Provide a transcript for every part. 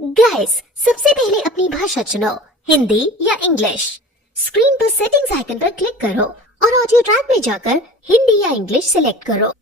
Guys, सबसे पहले अपनी भाषा चुनो, हिंदी या इंग्लिश। स्क्रीन पर सेटिंग्स आइकन पर क्लिक करो और ऑडियो ट्रैक में जाकर हिंदी या इंग्लिश सिलेक्ट करो।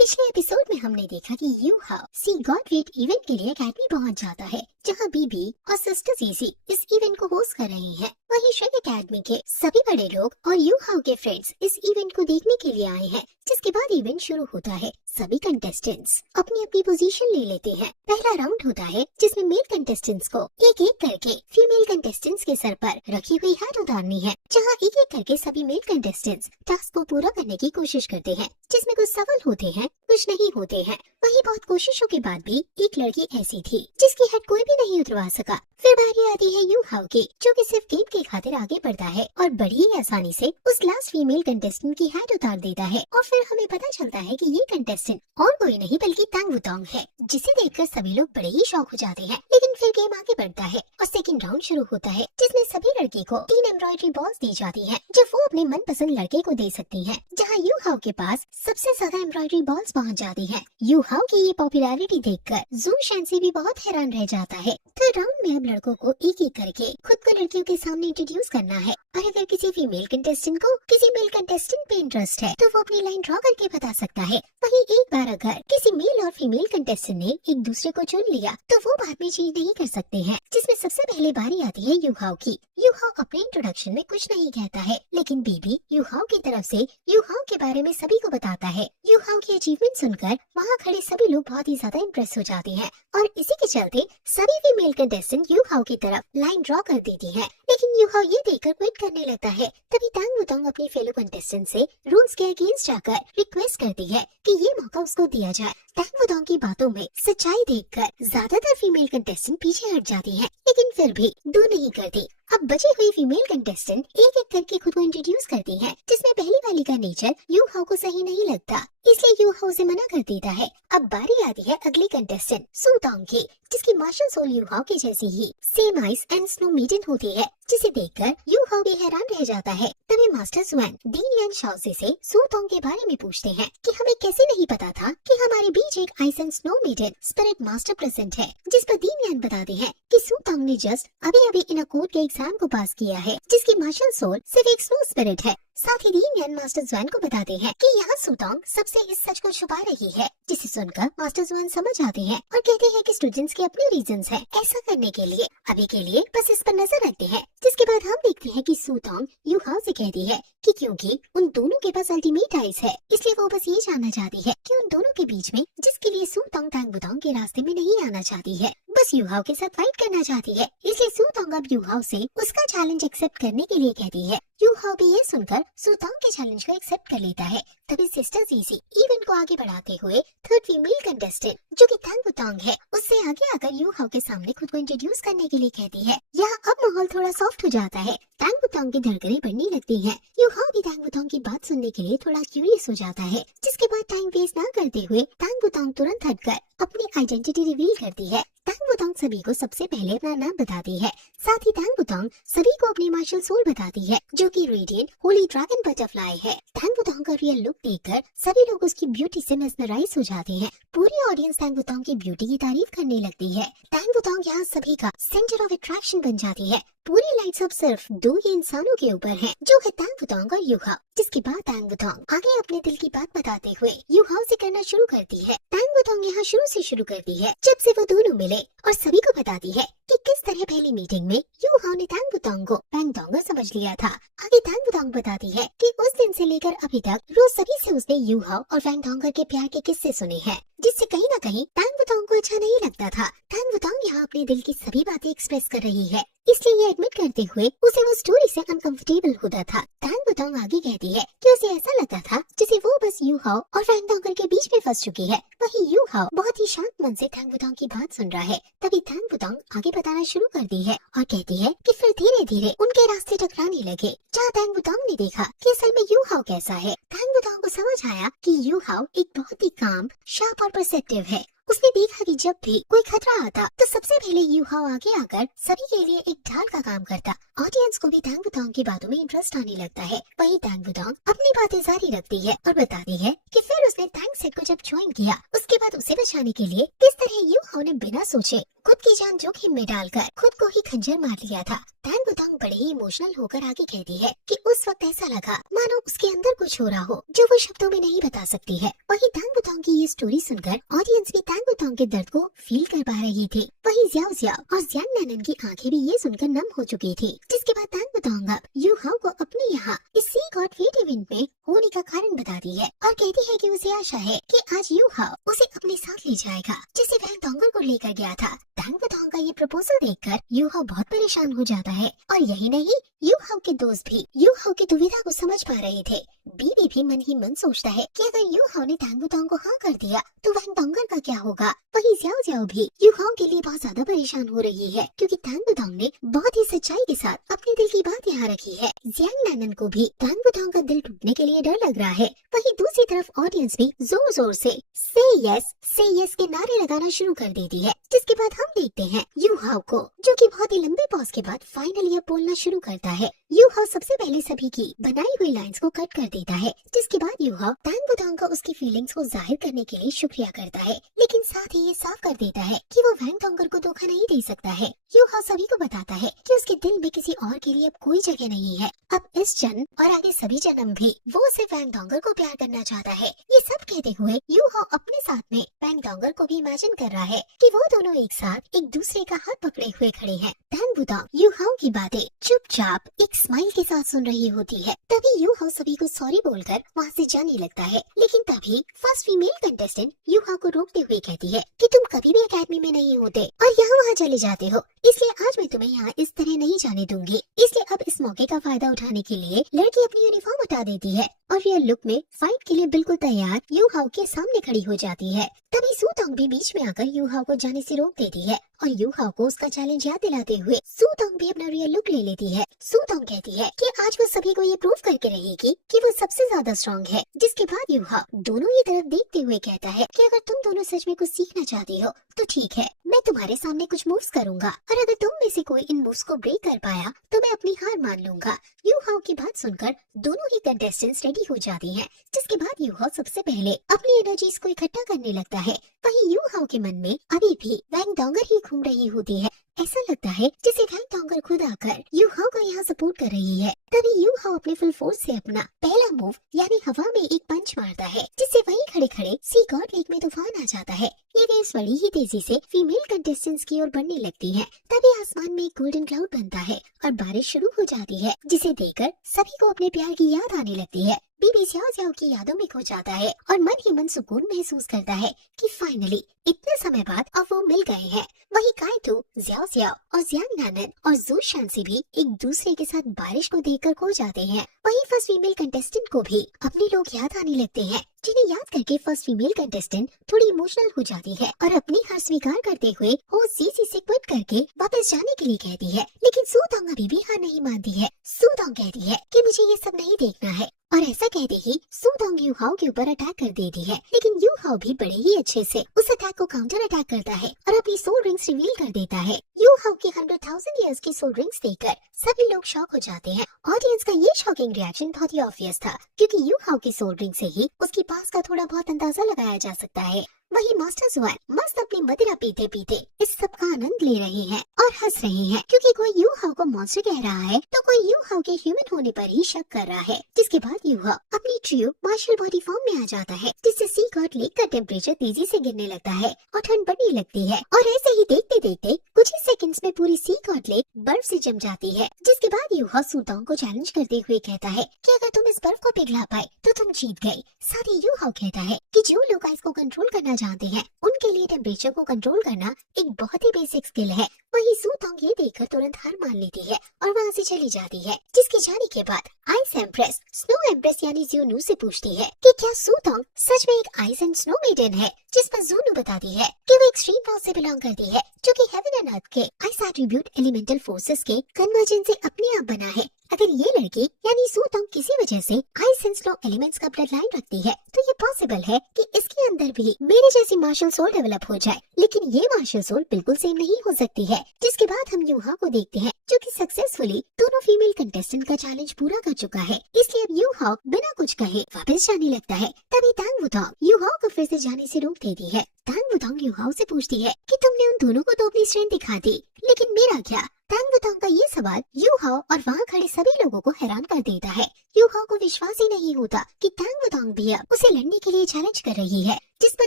पिछले एपिसोड में हमने देखा कि यू हाउ सी गॉट रेट इवेंट के लिए अकेडमी पहुंच जाता है, जहां बीबी और सिस्टर सीसी इस इवेंट को होस्ट कर रही हैं। वहीं श्रेक अकेडमी के सभी बड़े लोग और यू हाउ के फ्रेंड्स इस इवेंट को देखने के लिए आए हैं, जिसके बाद इवेंट शुरू होता है। सभी कंटेस्टेंट्स अपनी अपनी पोजीशन ले लेते हैं। पहला राउंड होता है जिसमें मेल कंटेस्टेंट्स को एक एक करके फीमेल कंटेस्टेंट्स के सर पर रखी हुई हैट उतारनी है, जहां एक एक करके सभी मेल कंटेस्टेंट्स टास्क को पूरा करने की कोशिश करते हैं, जिसमें कुछ सफल होते हैं, कुछ नहीं होते हैं। वहीं बहुत कोशिशों के बाद भी एक लड़की ऐसी थी जिसकी हेड कोई भी नहीं उतरवा सका। फिर बारी आती है यू हाउ की, जो कि सिर्फ गेम के खातिर आगे बढ़ता है और बड़ी ही आसानी से उस लास्ट फीमेल कंटेस्टेंट की हेड उतार देता है। और फिर हमें पता चलता है कि ये कंटेस्टेंट और कोई नहीं बल्कि तांग वुतोंग है, जिसे देखकर सभी लोग बड़े ही शॉक हो जाते हैं। लेकिन फिर गेम आगे बढ़ता है और सेकंड राउंड शुरू होता है, जिसमें सभी लड़की को 3 एम्ब्रॉयडरी बॉल्स दी जाती हैं, जो वो अपने मनपसंद लड़के को दे सकती हैं। जहां यू हाउ के पास सबसे ज्यादा एम्ब्रॉयडरी बॉल्स पहुंच जाती हैं। यू हाउ की ये पॉपुलैरिटी देखकर जू शैंसी भी बहुत हैरान रह जाता है। थर्ड राउंड में अब लड़कों को एक एक करके खुद को लड़कियों के सामने इंट्रोड्यूस करना है, और अगर किसी फीमेल कंटेस्टेंट को किसी मेल कंटेस्टेंट पे इंटरेस्ट है तो वो अपनी लाइन ड्रॉ करके बता सकता है। वहीं एक बार अगर किसी मेल और फीमेल कंटेस्टेंट ने एक दूसरे को चुन लिया तो वो बाद में चेंज नहीं कर सकते हैं, जिसमें सबसे पहले बारी आती है यू हाउ की। यू हाउ अपने इंट्रोडक्शन में कुछ नहीं कहता है, लेकिन बीबी यू हाउ की तरफ से यू हाउ के बारे में सभी को बताता है। यू हाउ की अचीवमेंट सुनकर वहाँ खड़े सभी लोग बहुत ही ज्यादा इम्प्रेस हो जाते हैं, और इसी के चलते सभी फीमेल कंटेस्टेंट यू हाउ की तरफ लाइन ड्रॉ कर देती है। लेकिन यू हाउ ये देखकर क्विट करने लगता है। तभी तांग वुतोंग अपनी फेलो कंटेस्टेंट से रूल्स के अगेंस्ट जाकर रिक्वेस्ट करती है कि ये मौका उसको दिया जाए। तांग वुतोंग की बातों में सच्चाई देखकर ज्यादातर फीमेल कंटेस्टेंट पीछे हट जाती है, लेकिन फिर भी दूर नहीं करती। अब बची हुई फीमेल कंटेस्टेंट एक एक करके खुद को इंट्रोड्यूस करती है, जिसमें पहली वाली का नेचर यू हाउ को सही नहीं लगता, इसलिए यू हाउ से मना कर देता है। अब बारी आती है अगली कंटेस्टेंट सू तोंग की, जिसकी मार्शल सोल यू हाउ की जैसी ही same ice and snow median होती है, जिसे देखकर यू हाउ भी हैरान रह जाता है। तभी मास्टर सुएन दीन यान शाओजी से सू तोंग के बारे में पूछते हैं कि हमें कैसे नहीं पता था कि हमारे बीच एक ice and snow median spirit master present है। जिस पर दीन यान बताते हैं कि सू तोंग ने जस्ट अभी इन कोड के एग्जाम को पास किया है, जिसकी मार्शल सोल सिर्फ एक स्नो स्पिरिट है। साथ ही दीन यान मास्टर जुआन को बताते हैं कि यहाँ सू तोंग सबसे इस सच को छुपा रही है, जिसे सुनकर मास्टर जुआन समझ आते हैं और कहते हैं कि स्टूडेंट्स के अपने रीजंस हैं ऐसा करने के लिए। अभी के लिए बस इस पर नजर रखते हैं। जिसके बाद हम देखते हैं कि सू तोंग यू हाउ से कहती है कि क्योंकि उन दोनों के पास अल्टीमेट आइस है, इसलिए वो बस ये जानना चाहती है कि उन दोनों के बीच में जिसके लिए सू तोंग तांग वुतोंग के रास्ते में नहीं आना चाहती है, बस यू हाउ के साथ फाइट करना चाहती है। इसलिए सू तोंग अब यू हाउ से उसका चैलेंज एक्सेप्ट करने के लिए कहती है। यू हाउ भी ये सुनकर सू तोंग के चैलेंज को एक्सेप्ट कर लेता है। तभी सिस्टर सीसी इवेंट को आगे बढ़ाते हुए थर्ड फीमेल कंटेस्टेंट जो कि तांग वुतोंग है, उससे आगे आकर यू हाउ के सामने खुद को इंट्रोड्यूस करने के लिए कहती है। यहाँ अब माहौल थोड़ा सॉफ्ट हो जाता है। तांग वुतोंग की धड़कनें बढ़ने लगती हैं। यू हाउ भी तांग वुतोंग की बात सुनने के लिए थोड़ा क्यूरियस हो जाता है, जिसके बाद टाइम वेस्ट न करते हुए तांग वुतोंग तुरंत हटकर अपनी आइडेंटिटी रिवील करती है। तांग वुतोंग सभी को सबसे पहले अपना नाम बताती है। साथ ही तांग वुतोंग सभी को अपनी मार्शल सोल बताती है, जो कि रेडिएंट होली ड्रैगन बटरफ्लाई है। तांग वुतोंग का रियल लुक देखकर सभी लोग उसकी ब्यूटी से मेस्मराइज हो जाते हैं। पूरी ऑडियंस तांग वुतोंग की ब्यूटी की तारीफ करने लगती है। तांग वुतोंग यहाँ सभी का सेंटर ऑफ अट्रैक्शन बन जाती है। पूरी लाइट्स अब सिर्फ 2 ही इंसानों के ऊपर हैं, जो है तांग वुतोंग और यू हाउ। जिसके बाद तांग वुतोंग आगे अपने दिल की बात बताते हुए यू हाउ से करना शुरू करती है। तांग वुतोंग यहाँ शुरू करती है जब से वो दोनों मिले, और सभी को बताती है कि किस तरह पहली मीटिंग में यू हाउ ने तांग वुतोंग को फैंग डोंगर समझ लिया था। आगे तांग वुतोंग बताती है कि उस दिन से लेकर अभी तक रोज सभी से उसने यू हाउ और फैंग डोंगर के प्यार के किस्से सुने हैं, जिससे कहीं न कहीं तांग वुतोंग को अच्छा नहीं लगता था। तांग वुतोंग यहाँ अपने दिल की सभी बातें एक्सप्रेस कर रही है, इसलिए ये एडमिट करते हुए उसे वो स्टोरी से अनकंफर्टेबल होता था। तांग वुतोंग आगे कहती है कि उसे ऐसा लगता था जैसे वो बस यू हाउ और फैंग डोंगर के बीच में फंस चुकी है। वहीं यू हाउ बहुत ही शांत मन से तांग वुतोंग की बात सुन रहा है। तभी तांग वुतोंग आगे बताना शुरू करती है और कहती है कि फिर धीरे धीरे उनके रास्ते टकराने लगे। जहाँ तांग वुतोंग ने देखा कि असल में यू हाउ कैसा है, तांग वुतोंग को समझ आया कि यू हाउ एक बहुत ही काम, शार्प और परसेप्टिव है। उसने देखा कि जब भी कोई खतरा आता तो सबसे पहले यू हाउ आगे आकर सभी के लिए एक ढाल का काम करता। ऑडियंस को भी तांग वुतोंग की बातों में इंटरेस्ट आने लगता है। वही तांग वुतोंग अपनी बातें जारी रखती है और बताती है कि फिर उसने तांग सेट को जब ज्वाइन किया, उसके बाद उसे बचाने के लिए किस तरह यू हाउ ने बिना सोचे खुद की जान जोखिम में डालकर खुद को ही खंजर मार लिया था। टैंग बुतांग बड़े ही इमोशनल होकर आगे कहती है कि उस वक्त ऐसा लगा मानो उसके अंदर कुछ हो रहा हो जो वो शब्दों में नहीं बता सकती है। वहीं टैंग बुतांग की ये स्टोरी सुनकर ऑडियंस भी टैंग बुतांग के दर्द को फील कर पा रही थी। वहीं ज़्याओ ज़्याओ और जियांग नैनन की आंखें भी ये सुनकर नम हो चुकी थी। जिसके बाद टैंग बुतांग अब यू हाओ को अपने यहाँ इस सी गॉड फेट इवेंट में होने का कारण बताती है और कहती है कि उसे आशा है कि आज यू हाओ उसे अपने साथ ले जाएगा जिसे वह डोंगर को लेकर गया था। टैंग बुतांग का ये प्रपोजल देखकर यू हाओ बहुत परेशान हो जाता है और यही नहीं यू हाओ के दोस्त भी यू हाओ की दुविधा को समझ पा रहे थे। बीबी भी मन ही मन सोचता है कि अगर यू हाओ ने टैंग बुतांग को हाँ कर दिया तो वह डोंगर का क्या होगा। वहीं ज़्याओ ज़्याओ भी यू हाओ के लिए बहुत ज्यादा परेशान हो रही है क्योंकि टैंग बुतांग ने बहुत ही सच्चाई के साथ अपने दिल की बात यहाँ रखी है। जियांग नैनन को भी टैंग बुतांग का दिल टूटने के लिए डर लग रहा है। वहीं दूसरी तरफ ऑडियंस भी जोर जोर से से यस के नारे लगाना शुरू कर देती है। जिसके बाद हम देखते हैं यू हाओ को जो कि बहुत ही लंबे पॉज के बाद फाइनली अब बोलना शुरू करता है। यू हाओ सबसे पहले सभी की बनाई हुई लाइंस को कट कर देता है। जिसके बाद यू हाओ टैंग बुतांग का उसकी फीलिंग्स को जाहिर करने के लिए शुक्रिया करता है, लेकिन साथ ही ये साफ कर देता है कि वो वैंग डोंगर को धोखा नहीं दे सकता है। यू हाओ सभी को बताता है कि उसके दिल में किसी और के लिए अब कोई जगह नहीं है। अब इस जन्म और आगे सभी जन्म भी वो सिर्फ वैंग डोंगर को प्यार करना चाहता है। ये सब कहते हुए यू हाओ अपने साथ में वैंग डोंगर को भी इमेजिन कर रहा है कि वो दोनों एक साथ एक दूसरे का हाथ पकड़े हुए खड़े हैं। टैंग बुतांग यू हाओ की बातें चुपचाप एक स्माइल के साथ सुन रही होती है। तभी यू हाओ सभी को सॉरी बोलकर वहाँ से जाने लगता है, लेकिन तभी फर्स्ट फीमेल कंटेस्टेंट यू हाओ को रोकते हुए कहती है कि तुम कभी भी एकेडमी में नहीं होते और यहाँ वहाँ चले जाते हो, इसलिए आज मैं तुम्हें यहाँ इस तरह नहीं जाने दूंगी। इसलिए अब इस मौके का फायदा उठाने के लिए लड़की अपनी यूनिफॉर्म हटा देती है और रियल लुक में फाइट के लिए बिल्कुल तैयार यू हाओ के सामने खड़ी हो जाती है। तभी सू तोंग भी बीच में आकर यू हाओ को जाने से रोक देती है और यू हाओ को उसका चैलेंज याद दिलाते हुए सू तोंग भी अपना रियल लुक ले लेती है। सू तोंग कहती है कि आज वो सभी को ये प्रूव करके रहेगी कि वो सबसे ज्यादा स्ट्रॉन्ग है। जिसके बाद यू हाओ दोनों की तरफ देखते हुए कहता है कि अगर तुम दोनों सच में कुछ सीखना चाहती हो तो ठीक है, मैं तुम्हारे सामने कुछ मूव्स करूंगा और अगर तुम में से कोई इन मूव्स को ब्रेक कर पाया तो मैं अपनी हार मान लूंगा। यू हाओ की बात सुनकर दोनों ही कंटेस्टेंट्स रेडी हो जाती हैं। जिसके बाद यू हाओ सबसे पहले अपनी एनर्जीज को इकट्ठा करने लगता है। वहीं यू हाओ के मन में अभी भी वैंग डोंगर ही घूम रही होती है। ऐसा लगता है जैसे वैंग डोंगर खुद आकर यू हाओ को यहाँ सपोर्ट कर रही है। तभी यू हाओ अपने फुल फोर्स से अपना पहला मूव यानी हवा में एक पंच मारता है, जिससे वहीं खड़े खड़े सी गॉड लेक में तूफान आ जाता है। ये वेव्स बड़ी ही तेजी से फीमेल कंटेस्टेंट्स की ओर बढ़ने लगती है। तभी आसमान में एक गोल्डन क्लाउड बनता है और बारिश शुरू हो जाती है, जिसे देखकर सभी को अपने प्यार की याद आने लगती है। बीबी ज़्याओ ज़्याओ की यादों में खो जाता है और मन ही मन सुकून महसूस करता है कि फाइनली इतने समय बाद अब वो मिल गए हैं। वही काइटो, ज़्याओ ज़्याओ और जियांग नैनन और ज़ू शांसी भी एक दूसरे के साथ बारिश को देखकर खो जाते हैं। वही फर्स्ट फीमेल कंटेस्टेंट को भी अपने लोग याद आने लगते हैं, जिन्हें याद करके फर्स्ट फीमेल कंटेस्टेंट थोड़ी इमोशनल हो जाती है और अपनी हार स्वीकार करते हुए होस्ट सीसी से क्विट करके वापस जाने के लिए कहती है। लेकिन सू तोंग अभी भी हार नहीं मानती है। सू तोंग कहती है कि मुझे ये सब नहीं देखना है और ऐसा कहते ही सू तोंग यू हाओ के ऊपर अटैक कर देती है। लेकिन यू हाओ भी बड़े ही अच्छे से उस अटैक को काउंटर अटैक करता है और अपनी सोल रिंग्स रिवील कर देता है। यू हाओ की 100,000 इयर्स की सोल रिंग्स देखकर सभी लोग शॉक हो जाते हैं। ऑडियंस का ये शॉकिंग रिएक्शन बहुत ही ऑब्वियस था, क्योंकि यू हाओ की सोल रिंग से ही उसकी पास का थोड़ा बहुत अंदाजा लगाया जा सकता है। वही मास्टर जुआन मस्त अपनी मदिरा पीते पीते इस सब का आनंद ले रहे हैं और हंस रहे हैं, क्योंकि कोई यू हाओ को मॉन्स्टर कह रहा है तो कोई यू हाओ के ह्यूमन होने पर ही शक कर रहा है। जिसके बाद यू हाओ अपनी ट्रू मार्शल बॉडी फॉर्म में आ जाता है, जिससे सी गॉड लेक का टेम्परेचर तेजी से गिरने लगता है और ठंड बढ़ने लगती है। और ऐसे ही देखते देखते कुछ ही सेकंड्स में पूरी सी गॉड लेक बर्फ से जम जाती है। जिसके बाद यू हाओ सू तोंग को चैलेंज करते हुए कहता है कि अगर तुम इस बर्फ को पिघला पाए तो तुम जीत गए। साथ ही यू हाओ कहता है कि जो लोग आइस को कंट्रोल करना जानते हैं उनके लिए टेम्परेचर को कंट्रोल करना एक बहुत ही बेसिक स्किल है। वही सू तोंग ये देखकर तुरंत हार मान लेती है और वहाँ से चली जाती है। जिसके जाने के बाद आइस एम्प्रेस स्नो एम्प्रेस यानी ज़्यूनू से पूछती है कि क्या सू तोंग सच में एक आइस एंड स्नो मेडन है, जिस पर ज़्यूनू बताती है कि वो एक्सट्रीम पावर से बिलोंग करती है, जो कि हेवन एंड अर्थ के आइस एट्रीब्यूट एलिमेंटल फोर्सेस के कन्वर्जेंस से अपने आप बना है। अगर ये लड़की यानी सू तोंग किसी वजह से आइस एंड स्नो एलिमेंट्स का ब्लड लाइन रखती है तो ये पॉसिबल है कि इसके अंदर भी मेरे जैसी मार्शल सोल डेवलप हो जाए, लेकिन ये मार्शल सोल बिल्कुल सेम नहीं हो सकती है। जिसके बाद हम यू हाओ को देखते हैं, जो कि सक्सेसफुली दोनों फीमेल कंटेस्टेंट का चैलेंज पूरा कर चुका है। इसलिए अब यू हाओ बिना कुछ कहे वापस जाने लगता है। तभी टैंग बुतांग यू हाओ को फिर से जाने से रोक देती है। टैंग वुडोंग यूहाओ से पूछती है कि तुमने उन दोनों को तो अपनी स्ट्रेंथ दिखा दी, लेकिन मेरा क्या? टैंग वुडोंग का ये सवाल यूहाओ और वहाँ खड़े सभी लोगों को हैरान कर देता है। यूहाओ को विश्वास ही नहीं होता कि टैंग वुडोंग भी अब उसे लड़ने के लिए चैलेंज कर रही है, जिस पर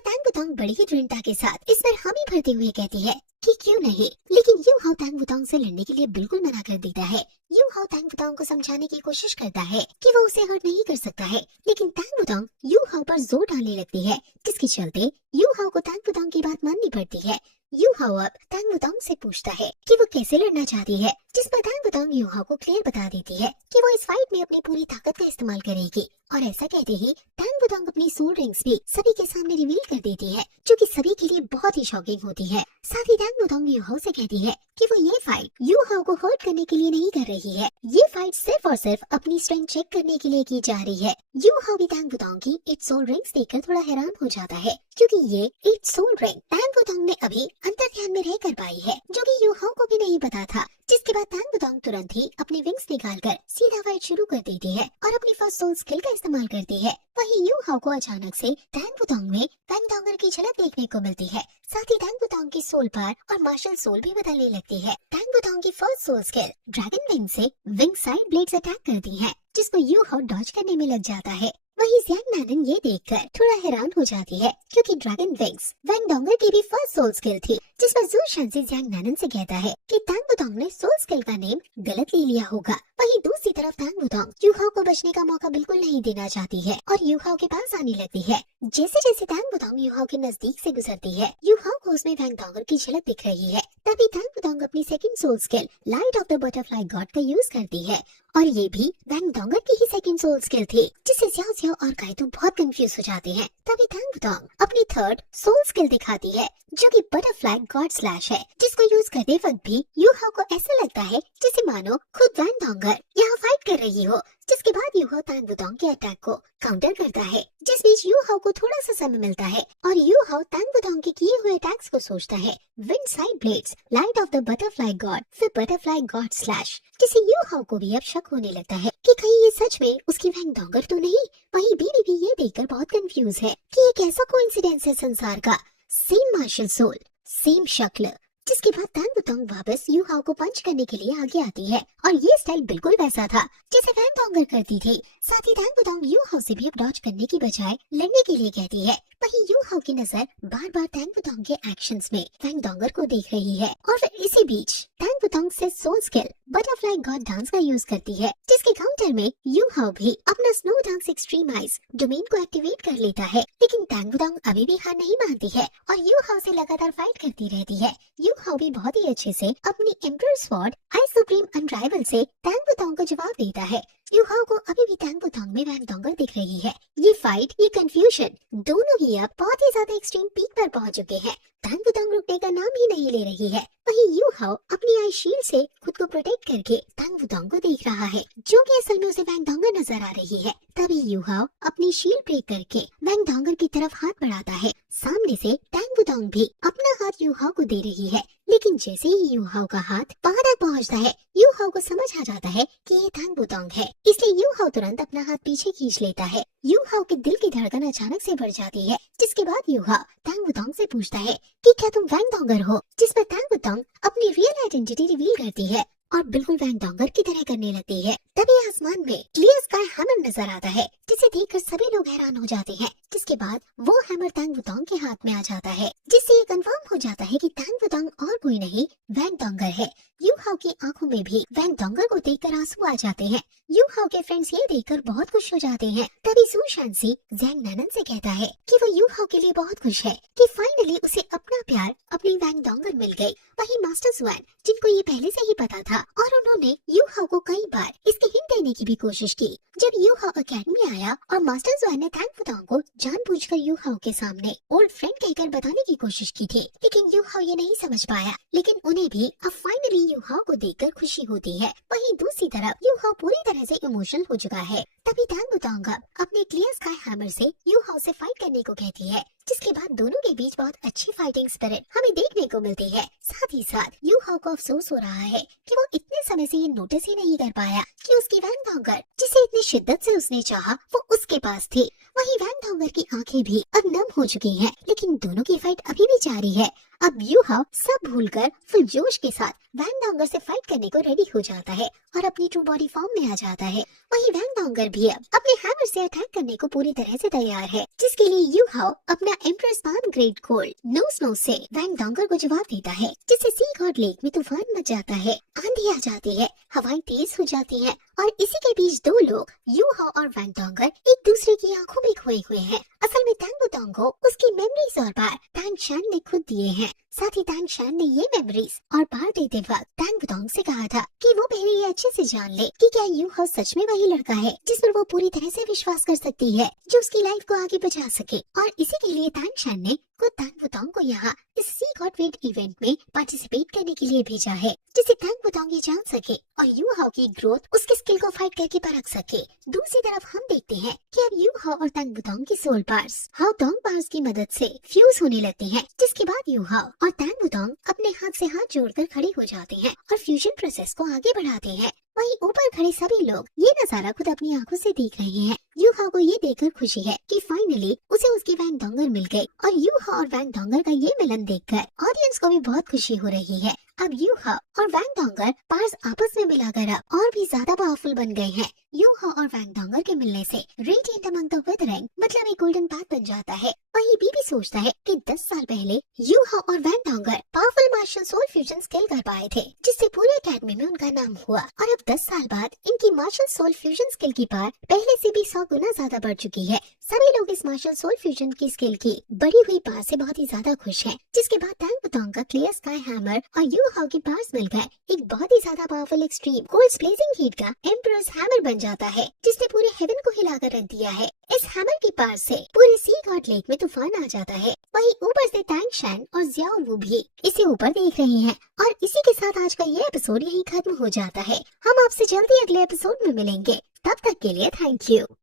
टैंग वुडोंग बड़ी ही दृढ़ता के साथ इस पर हामी भरते हुए कहती है कि क्यों नहीं, लेकिन यूहाओ टैंग वुडोंग से लड़ने के लिए बिल्कुल मना कर देता है। यूहाओ टैंग वुडोंग को समझाने की कोशिश करता है कि वो उसे हर्ट नहीं कर सकता है, लेकिन टैंग वुडोंग यूहाओ पर जोर डालने लगती है, जिसके चलते यूहाओ को टैंग वुडोंग की बात माननी पड़ती है। यूहाओ अब टैंग वुडोंग से पूछता है कि वो कैसे लड़ना चाहती है, जिस पर टैंग वुडोंग यूहाओ को क्लियर बता देती है कि वो इस फाइट में अपनी पूरी ताकत का इस्तेमाल करेगी। और ऐसा कहते ही टैंग वुडोंग अपनी सोल रिंग्स भी सभी के सामने रिवील कर देती है, जो कि सभी के लिए बहुत ही शॉकिंग होती है। साथ ही टैंग वुडोंग यूहाओ से कहती है कि वो ये फाइट यूहाओ को हर्ट करने के लिए नहीं कर रही है, ये फाइट सिर्फ और सिर्फ अपनी स्ट्रेंथ चेक करने के लिए की जा रही है। यूहाओ भी टैंग वुडोंग की 8 सोल रिंग्स देखकर थोड़ा हैरान हो जाता है, क्योंकि ये 8 सोल रिंग टैंग वुडोंग ने अभी अंतर्ध्यान में रह कर पाई है, जो कि यूहाओ को भी नहीं पता था। जिसके बाद टैंग वुडोंग तुरंत ही अपने विंग्स निकालकर सीधा फाइट शुरू कर देती है और अपनी फर्स्ट सोल स्किल का इस्तेमाल करती है। वहीं यूहाओ को अचानक से टैंग वुडोंग में वैंगडोंगर की झलक देखने को मिलती है। साथ ही टैंग वुडोंग की सोल पार और मार्शल सोल भी बदलने लगती है। टैंग वुडोंग की first soul skill dragon wing से विंग साइड ब्लेड्स अटैक करती है, जिसको यूहाओ डॉज करने में लग जाता है। वहीं ज़्यांग नानन ये देखकर थोड़ा हैरान हो जाती है, क्योंकि ड्रैगन विंग्स वैंगडोंगर की भी फर्स्ट सोल स्किल थी, जिस पर ज़ू शानज़ी ज़्यांग नानन से कहता है कि टैंग वुडोंग ने सोल स्किल का नेम गलत ले लिया होगा। वहीं दूसरी तरफ टैंग वुडोंग यूहाओ को बचने का मौका बिल्कुल नहीं देना चाहती है और यूहाओ के पास आने लगती है। जैसे जैसे टैंग वुडोंग यूहाओ के नजदीक से गुजरती है, यूहाओ को उसमें वैंगडोंगर की झलक दिख रही है। तभी टैंग वुडोंग अपनी second soul skill light of the butterfly god का यूज करती है, और ये भी वैंगडोंगर की ही सेकंड सोल स्किल थी, जिससे ज़्याओ ज़्याओ और काइतो बहुत कंफ्यूज हो जाते हैं। तभी टैंग वुडोंग अपनी थर्ड सोल स्किल दिखाती है, जो कि बटरफ्लाई गॉड स्लैश है, जिसको यूज करते वक्त भी यूहाओ को ऐसा लगता है जैसे मानो खुद वैंगडोंगर यहाँ फाइट कर रही हो। जिसके बाद यूहाओ टैंग वुडोंग के अटैक को काउंटर करता है, जिस बीच यूहाओ को थोड़ा सा समय मिलता है और यूहाओ टैंग वुडोंग के किए हुए अटैक्स को सोचता है wind side blades light of the butterfly God फिर बटरफ्लाई गॉड स्लैश, जिसे यूहाओ को भी अब शक होने लगता है कि कहीं ये सच में उसकी वैंगडोंगर तो नहीं। वहीं बीवी भी ये देखकर बहुत कंफ्यूज है कि ये कैसा कोइंसिडेंस है संसार का, सेम मार्शल सोल सेम शक्ल। जिसके बाद टैंग वुडोंग वापस यूहाओ को पंच करने के लिए आगे आती है और ये स्टाइल बिल्कुल वैसा था जैसे वैंगडोंगर करती थी। साथ ही टैंग वुडोंग यूहाओ से भी अब डॉज करने की बजाय लड़ने के लिए कहती है। वहीं यूहाओ की नजर बार बार टैंग वुडोंग के एक्शंस में वैंगडोंगर को देख रही है और फिर इसी बीच टैंग वुडोंग से soul skill butterfly god dance का यूज करती है, जिसके काउंटर में यूहाओ भी अपना snow dance extreme ice domain को एक्टिवेट कर लेता है। लेकिन टैंग वुडोंग अभी भी हार नहीं मानती है और यूहाओ से लगातार फाइट करती रहती है। यूहाओ भी बहुत ही अच्छे से अपनी एम्परर स्वॉर्ड आई सुप्रीम अनराइवल से टैंग वुडोंग को जवाब देता है। यूहाओ को अभी भी टैंग वुडोंग में वैंगडोंगर दिख रही है। ये फाइट, ये कंफ्यूजन दोनों ही अब बहुत ही ज्यादा एक्सट्रीम पीक पर पहुंच चुके हैं। टैंग वुडोंग रुकने का नाम ही नहीं ले रही है। वहीं यूहाओ अपनी आई शील्ड से खुद को प्रोटेक्ट करके टैंग वुडोंग को देख रहा है, जो कि असल में उसे वैंगडोंगर नजर आ रही है। तभी यूहाओ अपनी शील्ड ब्रेक करके वैंगडोंगर की तरफ हाथ बढ़ाता है। सामने से टैंग वुडोंग भी अपना हाथ यूहाओ को दे रही है, लेकिन जैसे ही यूहाओ का हाथ वहां तक पहुंचता है, यूहाओ को समझ आ जाता है कि ये टैंग वुडोंग है, इसलिए यूहाओ तुरंत अपना हाथ पीछे खींच लेता है। यूहाओ के दिल की धड़कन अचानक से बढ़ जाती है, जिसके बाद यूहाओ टैंग वुडोंग से पूछता है कि क्या तुम वैंगडोंगर हो, जिस पर टैंग वुडोंग अपनी रियल आइडेंटिटी रिवील करती है और बिल्कुल वैंगडोंगर की तरह करने लगती है। तभी आसमान में क्लियर स्काई हैमर नजर आता है, जिसे देखकर सभी लोग हैरान हो जाते हैं। जिसके बाद वो हैमर टैंग वुडोंग के हाथ में आ जाता है, जिससे ये कंफर्म हो जाता है कि टैंग वुडोंग और कोई नहीं वैंगडोंगर है। यूहाओ की आंखों में भी वैंगडोंगर को देखकर आंसू आ जाते हैं। यूहाओ के फ्रेंड्स ये देखकर बहुत खुश हो जाते हैं। तभी ज़ू शानज़ी ज़्यांग नानन से कहता है कि वो यूहाओ के लिए बहुत खुश है कि फाइनली उसे अपना प्यार अपनी वैंगडोंगर मिल गई। वहीं मास्टर स्वान, जिनको ये पहले से ही पता था और उन्होंने यूहाओ को कई बार इसकी हिंट देने की भी कोशिश की। जब यूहाओ एकेडमी आया और मास्टर स्वान ने टैंग वुडोंग को जानबूझकर यूहाओ के सामने ओल्ड फ्रेंड कहकर बताने की कोशिश की थी, लेकिन यूहाओ ये नहीं समझ पाया। लेकिन उन्हें भी अब फाइनली यूहाओ को देखकर खुशी होती है। वहीं दूसरी तरफ यूहाओ पूरी तरह से इमोशनल हो चुका है। तभी टैंग वुडोंग अपने क्लियर स्काई हैमर से यूहाओ से फाइट करने को कहती है, जिसके बाद दोनों के बीच बहुत अच्छी फाइटिंग स्पिरिट हमें देखने को मिलती है। साथ ही साथ यूहाओ को अफसोस हो रहा है कि वो इतने समय से ये नोटिस ही नहीं कर पाया कि उसकी वैन डोंगर जिसे इतनी शिद्दत से उसने चाहा वो उसके पास थी। वहीं वैन डोंगर की आंखें भी अब नम हो चुकी हैं, लेकिन दोनों की फाइट अभी भी जारी है। अब यू हाओ सब भूलकर फुल जोश के साथ वैन डोंगर से फाइट करने को रेडी हो जाता है और अपनी ट्रू बॉडी फॉर्म में आ जाता है। वहीं वैन डोंगर भी अब अपने हैमर से अटैक करने को पूरी तरह से तैयार है, जिसके लिए यू हाओ अपना एम्प्रेस पाम ग्रेट गोल्ड नो से वैन डोंगर को जवाब देता है, जिससे सी गॉड लेक में तूफान मच जाता है, आंधी आ जाती है, हवाएं तेज हो जाती हैं और इसी के बीच दो लोग यू हाओ और वैन डोंगर एक दूसरे की आंखों में खोए हुए हैं। असल में टैंग बुतोंग को उसकी मेमोरीज और बार टैंग शैन ने खुद दिए हैं। साथ ही टैंग शैन ने ये मेमोरीज और बार देते वक्त टैंग बुतोंग से कहा था कि वो पहले ये अच्छे से जान ले कि क्या यू हाओ सच में वही लड़का है जिस पर वो पूरी तरह से विश्वास कर सकती है, जो उसकी लाइफ को आगे बढ़ा सके। और इसी के लिए टैंग शैन ने खुद टैंग बुतोंग को यहाँ इस सी गॉड वेट इवेंट में पार्टिसिपेट करने के लिए भेजा है, जिससे टैंग बुतोंग ये जान सके और यू हाओ की ग्रोथ उसके स्किल को फाइट करके परख सके। दूसरी तरफ हम देखते हैं कि अब यू हाओ और टैंग बुतोंग की सोल पार्ट्स हाओ डोंग पार्ट्स की मदद से फ्यूज होने लगते हैं, जिसके बाद यू हाओ और टैंग बुतोंग अपने हाथ से हाथ जोड़कर खड़े हो जाते हैं और फ्यूजन प्रोसेस को आगे बढ़ाते हैं। वहीं ऊपर खड़े सभी लोग ये नजारा खुद अपनी आंखों से देख रहे हैं। यू हाओ को ये देखकर खुशी है कि फाइनली उसे उसकी वैन डोंगर मिल गई और यू हाओ और वैन डोंगर का ये मिलन देखकर ऑडियंस को भी बहुत खुशी हो रही है। अब यू हाओ और वैन डोंगर पार्ट्स आपस में मिलाकर अब और भी ज्यादा पावरफुल बन गए हैं। यू हाओ और वैन डोंगर के मिलने से रेडिएंट अमंग द वेदरिंग मतलब एक गोल्डन पाथ बन जाता है। वहीं बीबी सोचता है कि 10 साल पहले यू हाओ और Wang Donger powerful martial soul fusion skill कर पाए थे, जिससे पूरे एकेडमी में उनका नाम हुआ। और अब 10 साल बाद इनकी मार्शल सोल फ्यूजन स्किल की पावर पहले से भी 100 गुना ज्यादा बढ़ चुकी है। सभी लोग इस मार्शल सोल फ्यूजन की स्किल की बढ़ी हुई पावर से बहुत ही ज्यादा खुश हैं। जिसके बाद टैंग बुतोंग का क्लियर स्काई हैमर और यू हाओ की पावर्स मिल गए एक बहुत ही ज्यादा powerful extreme gold blazing heat का एम्परर्स हैमर बन जाता है, जिसने पूरे हेवन को हिलाकर रख दिया है। इस हैमर की पावर से पूरे सी गॉड लेक में तूफान आ जाता है। वहीं ऊपर से टैंग शैन और जियाओ वू भी इसे ऊपर देख रहे हैं। और इसी के साथ आज का ये एपिसोड यहीं खत्म हो जाता है। हम आपसे जल्दी अगले एपिसोड में मिलेंगे, तब तक के लिए थैंक यू।